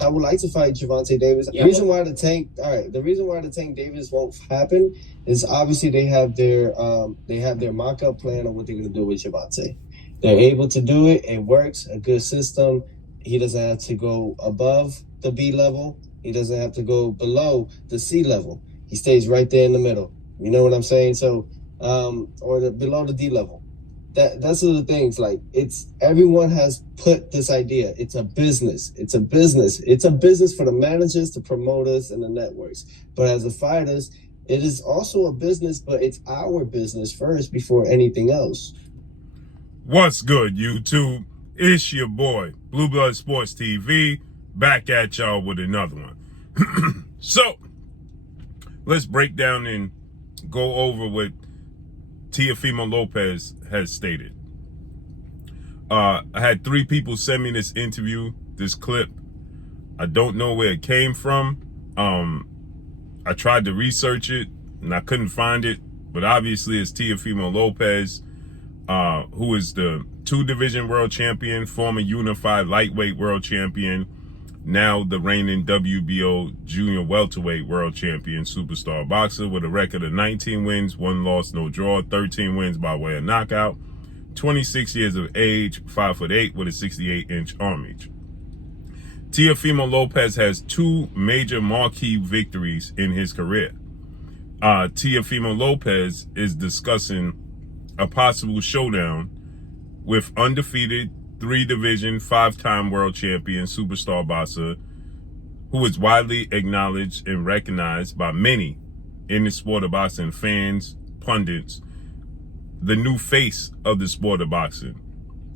I would like to fight Gervonta Davis. Yeah. The reason why the Tank Davis won't happen is obviously they have their mock-up plan on what they're gonna do with Gervonta. They're able to do it. It works. A good system. He doesn't have to go above the B level. He doesn't have to go below the C level. He stays right there in the middle. You know what I'm saying? So, below the D level. That's the things. Like, it's everyone has put this idea. It's a business. It's a business. It's a business for the managers, the promoters, and the networks. But as the fighters, it is also a business, but it's our business first before anything else. What's good, YouTube? It's your boy, Blue Blood Sports TV, back at y'all with another one. So, let's break down and go over what Teofimo Lopez has stated. I had 3 people send me this interview, this clip. I don't know where it came from. I tried to research it and I couldn't find it, but obviously it's Teofimo Lopez, who is the 2-division world champion, former unified lightweight world champion, now the reigning WBO junior welterweight world champion, superstar boxer with a record of 19 wins, 1 loss, no draw, 13 wins by way of knockout, 26 years of age, 5'8", with a 68-inch arm reach. Teofimo Lopez has 2 major marquee victories in his career. Teofimo Lopez is discussing a possible showdown with undefeated 3-division, 5-time world champion superstar boxer who is widely acknowledged and recognized by many in the sport of boxing, fans, pundits, the new face of the sport of boxing,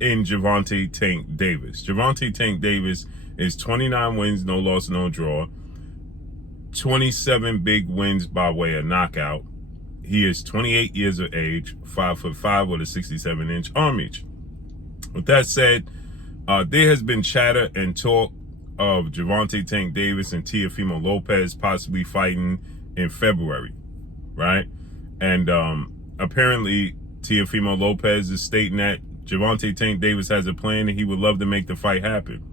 in Gervonta Tank Davis. Gervonta Tank Davis is 29 wins, no loss, no draw, 27 big wins by way of knockout. He is 28 years of age, 5'5", with a 67-inch arm reach. With that said, there has been chatter and talk of Gervonta Tank Davis and Teofimo Lopez possibly fighting in February, right? And apparently Teofimo Lopez is stating that Gervonta Tank Davis has a plan and he would love to make the fight happen.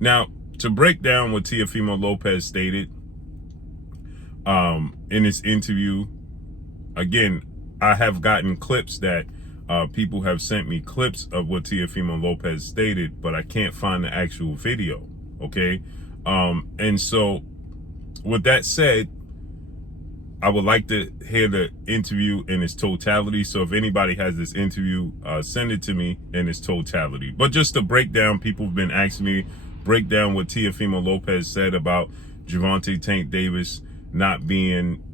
Now, to break down what Teofimo Lopez stated in this interview, again, I have gotten clips that people have sent me clips of what Teofimo Lopez stated, but I can't find the actual video, okay? And so, with that said, I would like to hear the interview in its totality. So if anybody has this interview, send it to me in its totality. But just to break down, people have been asking me, break down what Teofimo Lopez said about Gervonta Tank Davis not being,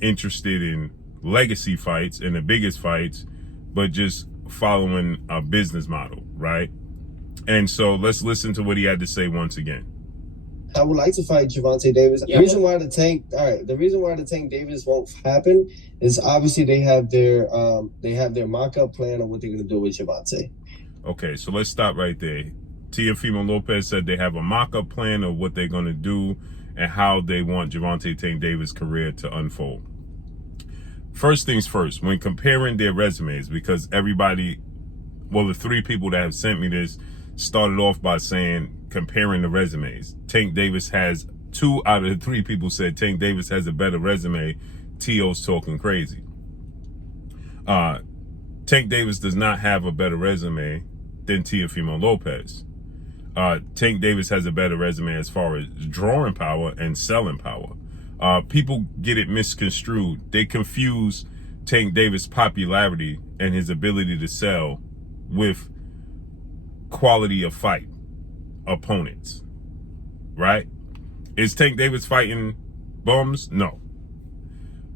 interested in legacy fights and the biggest fights, but just following a business model, right? And so let's listen to what he had to say once again. I would like to fight Gervonta Davis. Yeah. The reason why the Tank Davis won't happen is obviously they have their mock-up plan on what they're gonna do with Gervonta. Okay, so let's stop right there. Teofimo Lopez said they have a mock-up plan of what they're gonna do and how they want Gervonta Tank Davis' career to unfold. First things first, when comparing their resumes, because everybody, the 3 people that have sent me this started off by saying, comparing the resumes. Tank Davis has 2 out of the 3 people said Tank Davis has a better resume. Teo's talking crazy. Tank Davis does not have a better resume than Teofimo Lopez. Tank Davis has a better resume as far as drawing power and selling power. People get it misconstrued. They confuse Tank Davis' popularity and his ability to sell with quality of fight opponents, right? Is Tank Davis fighting bums? No.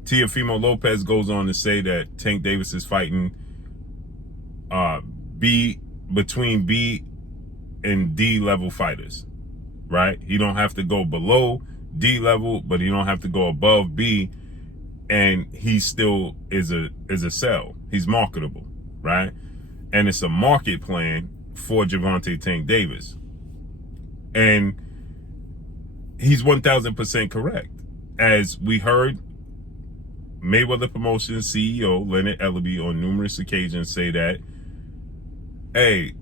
Teofimo Lopez goes on to say that Tank Davis is fighting between B and D level fighters, right? He don't have to go below D level, but he don't have to go above B, and he still is a sell. He's marketable, right? And it's a market plan for Gervonta Tank Davis. And he's 1000% correct. As we heard Mayweather Promotions CEO Leonard Ellaby on numerous occasions say that, hey,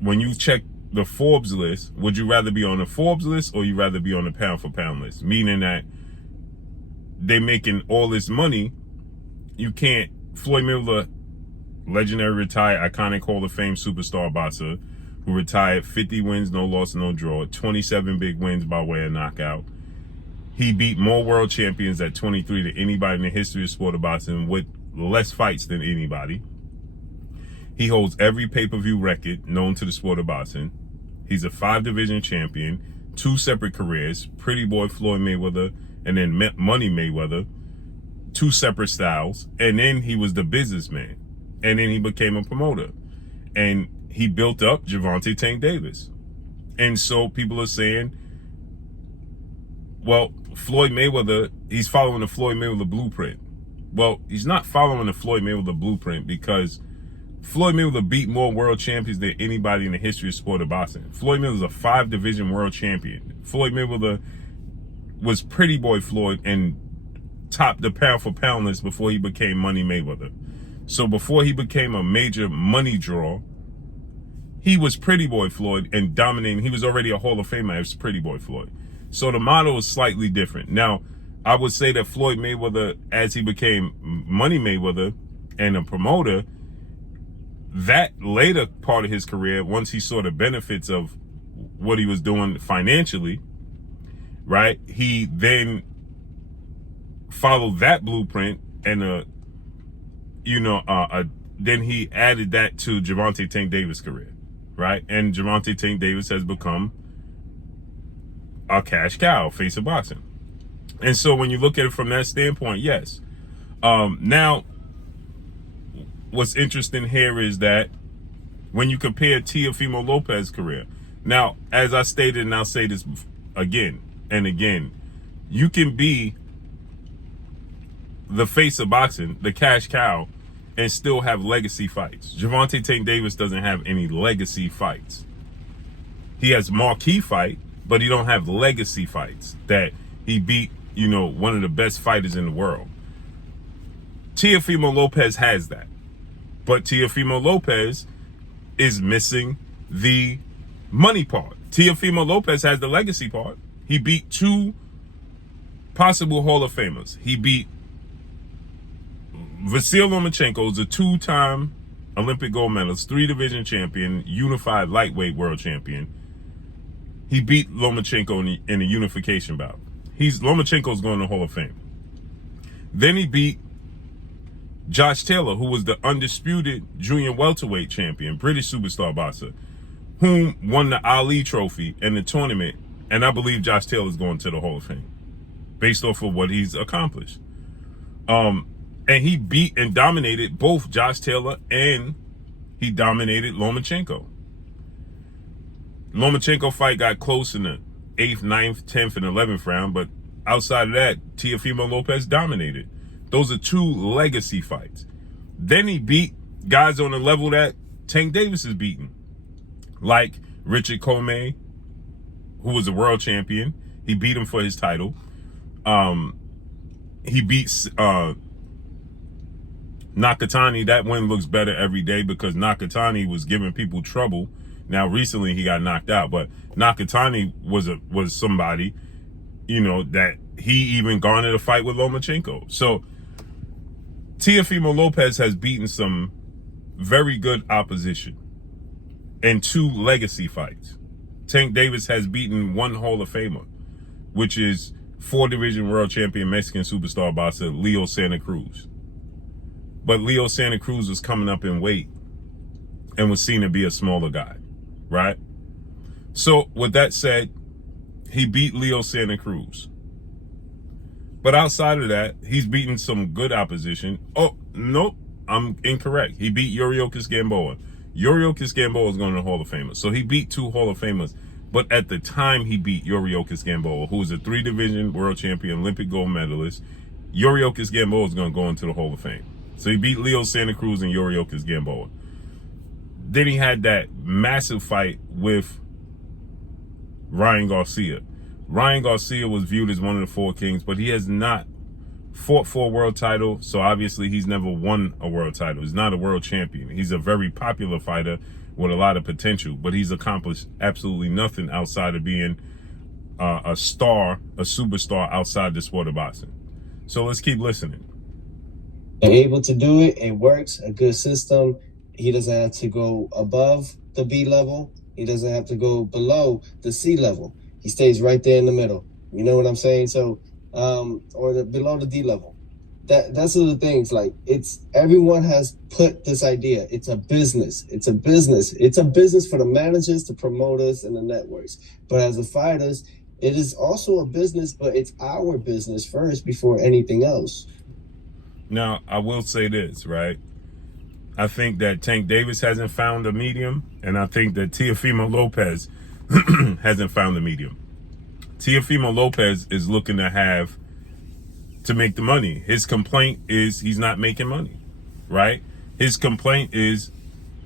when you check the Forbes list, would you rather be on the Forbes list or you rather be on the pound for pound list? Meaning that they're making all this money. You can't. Floyd Mayweather, legendary retired, iconic Hall of Fame superstar boxer, who retired 50 wins, no loss, no draw, 27 big wins by way of knockout. He beat more world champions at 23 than anybody in the history of sport of boxing, with less fights than anybody. He holds every pay-per-view record known to the sport of boxing. He's a 5-division champion, 2 separate careers, Pretty Boy Floyd Mayweather and then Money Mayweather, 2 separate styles. And then he was the businessman. And then he became a promoter. And he built up Gervonta Tank Davis. And so people are saying, well, Floyd Mayweather, he's following the Floyd Mayweather blueprint. Well, he's not following the Floyd Mayweather blueprint, because Floyd Mayweather beat more world champions than anybody in the history of sport of boxing. Floyd Mayweather's a 5-division world champion. Floyd Mayweather was Pretty Boy Floyd and topped the pound for pound list before he became Money Mayweather. So before he became a major money draw, he was Pretty Boy Floyd and dominating. He was already a Hall of Famer as Pretty Boy Floyd. So the model is slightly different. Now, I would say that Floyd Mayweather, as he became Money Mayweather and a promoter, that later part of his career, once he saw the benefits of what he was doing financially, right, he then followed that blueprint and then he added that to Gervonta Tank Davis' career, right? And Gervonta Tank Davis has become a cash cow, face of boxing. And so when you look at it from that standpoint, yes. Now, what's interesting here is that when you compare Teofimo Lopez's career, now, as I stated, and I'll say this again and again, you can be the face of boxing, the cash cow, and still have legacy fights. Gervonta Tank Davis doesn't have any legacy fights. He has marquee fight, but he don't have legacy fights that he beat, one of the best fighters in the world. Teofimo Lopez has that. But Teofimo Lopez is missing the money part. Teofimo Lopez has the legacy part. He beat 2 possible Hall of Famers. He beat Vasyl Lomachenko, is a 2-time Olympic gold medalist, 3-division champion, unified lightweight world champion. He beat Lomachenko in a unification bout. Lomachenko's going to the Hall of Fame. Then he beat Josh Taylor, who was the undisputed junior welterweight champion, British superstar boxer, whom won the Ali Trophy in the tournament. And I believe Josh Taylor's going to the Hall of Fame based off of what he's accomplished. And he beat and dominated both Josh Taylor and he dominated Lomachenko. Lomachenko fight got close in the 8th, 9th, 10th, and 11th round, but outside of that, Teofimo Lopez dominated. Those are 2 legacy fights. Then he beat guys on the level that Tank Davis is beating, like Richard Comey, who was a world champion. He beat him for his title. He beats Nakatani. That win looks better every day because Nakatani was giving people trouble. Now, recently he got knocked out, but Nakatani was somebody, that he even garnered a fight with Lomachenko. So Teofimo Lopez has beaten some very good opposition in 2 legacy fights. Tank Davis has beaten 1 Hall of Famer, which is 4-division world champion Mexican superstar boxer Leo Santa Cruz. But Leo Santa Cruz was coming up in weight and was seen to be a smaller guy, right? So with that said, he beat Leo Santa Cruz. But outside of that, he's beaten some good opposition. Oh, nope, I'm incorrect. He beat Yuriorkis Gamboa. Yuriorkis Gamboa is going to the Hall of Famers. So he beat 2 Hall of Famers. But at the time he beat Yuriorkis Gamboa, who was a 3-division world champion, Olympic gold medalist, Yuriorkis Gamboa is going to go into the Hall of Fame. So he beat Leo Santa Cruz and Yuriorkis Gamboa. Then he had that massive fight with Ryan Garcia. Ryan Garcia was viewed as one of the 4 kings, but he has not fought for a world title, so obviously he's never won a world title. He's not a world champion. He's a very popular fighter, with a lot of potential, but he's accomplished absolutely nothing outside of being a superstar outside the sport of boxing. So let's keep listening. They're able to do it. It works. A good system. He doesn't have to go above the B level. He doesn't have to go below the C level. He stays right there in the middle. You know what I'm saying? So, or below the D level. That's the things. Like, it's everyone has put this idea. It's a business. It's a business. It's a business for the managers, the promoters, and the networks. But as the fighters, it is also a business, but it's our business first before anything else. Now, I will say this, right? I think that Tank Davis hasn't found a medium, and I think that Teofimo Lopez hasn't found a medium. Teofimo Lopez is looking to make the money. His complaint is he's not making money, right? His complaint is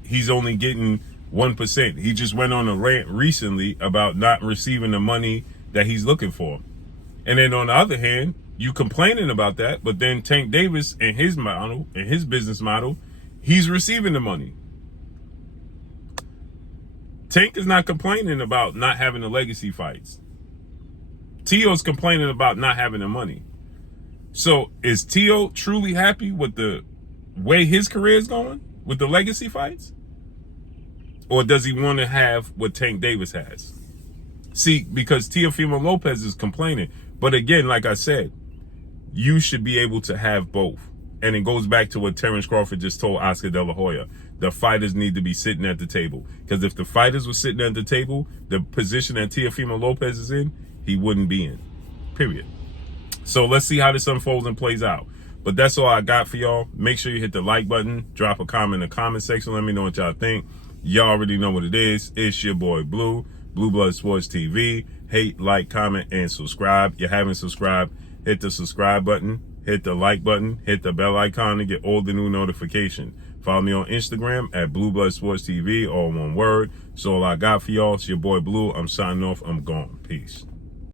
he's only getting 1%. He just went on a rant recently about not receiving the money that he's looking for. And then on the other hand, you complaining about that, but then Tank Davis and his model, and his business model, he's receiving the money. Tank is not complaining about not having the legacy fights. Teo's complaining about not having the money. So is Teo truly happy with the way his career is going with the legacy fights? Or does he want to have what Tank Davis has? See, because Teofimo Lopez is complaining. But again, like I said, you should be able to have both. And it goes back to what Terrence Crawford just told Oscar De La Hoya. The fighters need to be sitting at the table. Because if the fighters were sitting at the table, the position that Teofimo Lopez is in, he wouldn't be in. Period. So let's see how this unfolds and plays out. But that's all I got for y'all. Make sure you hit the like button. Drop a comment in the comment section. Let me know what y'all think. Y'all already know what it is. It's your boy Blue. Blue Blood Sports TV. Hate, like, comment, and subscribe. You haven't subscribed, hit the subscribe button, hit the like button, hit the bell icon to get all the new notifications. Follow me on Instagram at Blue Blood Sports TV, all one word. So all I got for y'all. It's your boy Blue. I'm signing off. I'm gone. Peace.